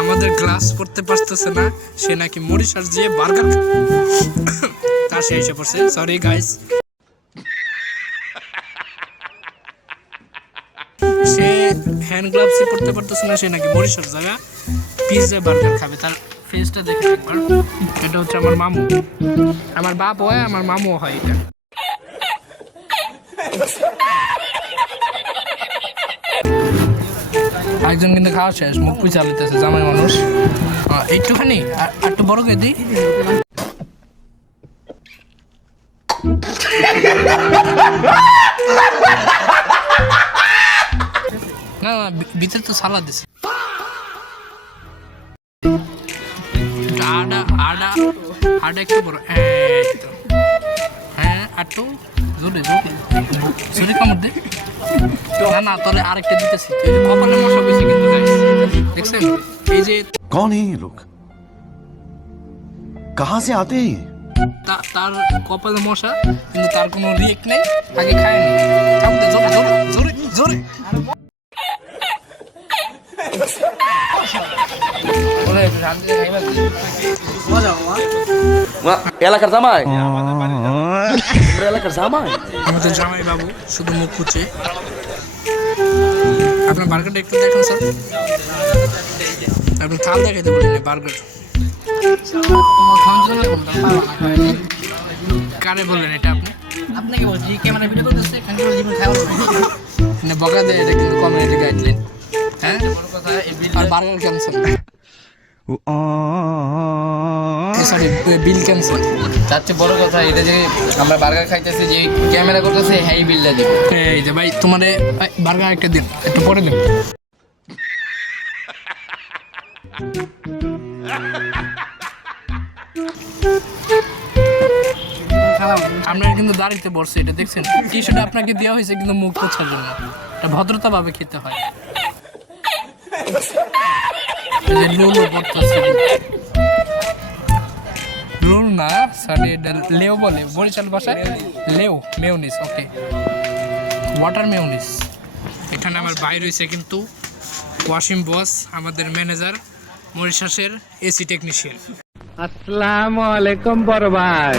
আমাদের গ্লাস পড়তে পারতেছে না, সে নাকি মরিশাস দিয়ে বার্গার তার সে এসে পড়ছে। সরি গাইস, সে হ্যান্ড গ্লাভস পড়তে পারতেছে না, সে নাকি মরিশাস জায়গা পিৎজা বার্গার খাবে। তার ফেসটা দেখে একবার। এটা হচ্ছে আমার মামু, আমার বাপ হয়, আমার মামু হয়। এটা একজন কিন্তু খাওয়া শেষ, মুখ পুচা লিতেছে জামাই মানুষ। একটুখানি একটু বড় করে দিই। না না, ভিতরে তো সালাদ দিছে। আডা আডা আডা একটু বড়। হ্যাঁ একটু জোরে জোরে জোরে কামড় দে। না না, তোরে আরেকটা দিতেছি। কপালের মশা বেশি কিন্তু দেখছেন এই যে। कौन है ये लोग? कहाँ से आते हैं? তার কপালে মশা, কিন্তু তার কোনো রিয়েক্ট নেই, আগে খায় নি। কামড় জোরে জোরে জোরে জোরে। এলাকার জামাই, এলাকার জামাই, আমাদের জামাই বাবু শুধু মুখ খুঁজছে। আপনার বার্গারটা একটু দেখেন স্যার, আপনি থাল দেখাইতে বলেন বার্গার কারে বললেন এটা? আপনি আপনাকে বলছি, ক্যামেরা ভিডিও করতেছে, বকা দেয় এটা কিন্তু কমিউনিটি গাইডলাইন। হ্যাঁ, আর বার্গার ক্যান্সেল, সরি বিল ক্যান্সেল। তার চেয়ে বড় কথা এটা যে আমরা বার্গার খাইতেছি, যে ক্যামেরা করতেছে হ্যাঁ বিলটা দিব। এই যে ভাই তোমারে বার্গার একটা দিন, একটু পরে দিন। আপনার কিন্তু দাঁড়িতে বসছে, এটা দেখছেন? টিস্যুটা আপনাকে দেওয়া হয়েছে কিন্তু মুখ পোছার জন্য, এটা ভদ্রতা ভাবে খেতে হয়। রোল না সরি, লেও বলে বরিশাল ভাষায়, লেও মেয়োনিজ। ওকে, ওয়াটার মেয়োনিজ। এখানে আমার ভাই রয়েছে কিন্তু, ওয়াসিম বস, আমাদের ম্যানেজার, মরিশাসের এসি টেকনিশিয়ান। আসসালামু আলাইকুম বড় ভাই।